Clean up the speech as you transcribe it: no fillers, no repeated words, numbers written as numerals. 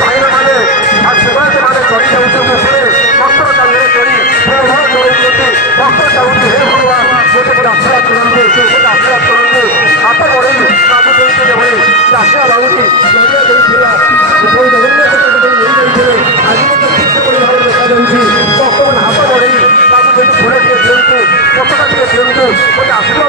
ଭାଇର ମାନେ ଆଉ ସେବାୟତ ମାନେ ଚଢ଼ି ଯାଉଛନ୍ତି ଉପରେ ପତ୍ର ଚାଲିରେ ଚଢ଼ି କରୁଛନ୍ତି ଭକ୍ତ ଚାହୁଁଛି ହେ ଭଗବାନ ଗୋଟେ ଗୋଟେ ଆଶୀର୍ବାଦ କରନ୍ତୁ ଗୋଟେ ଆଶୀର୍ବାଦ କରନ୍ତୁ ହାତ ବଢ଼େଇ ତାକୁ ଦେଇଥିଲେ ଭଳି ଆଶା ଲାଗୁଛି ନଡ଼ିଆ ଦେଇଥିଲା ଯେଉଁ ଜଗନ୍ନାଥ ନେଇଯାଇଥିଲେ ଆଜି ମଧ୍ୟ ଠିକ ସେଭଳି ଭାବରେ ଦେଖାଯାଉଛି ଭକ୍ତମାନେ ହାତ ବଢ଼େଇ ତାକୁ ଯଦି ଫୁଲ ଟିକେ ଦିଅନ୍ତୁ ପତାକା ଟିକେ ଦିଅନ୍ତୁ ଗୋଟେ ଆଶୀର୍ବାଦ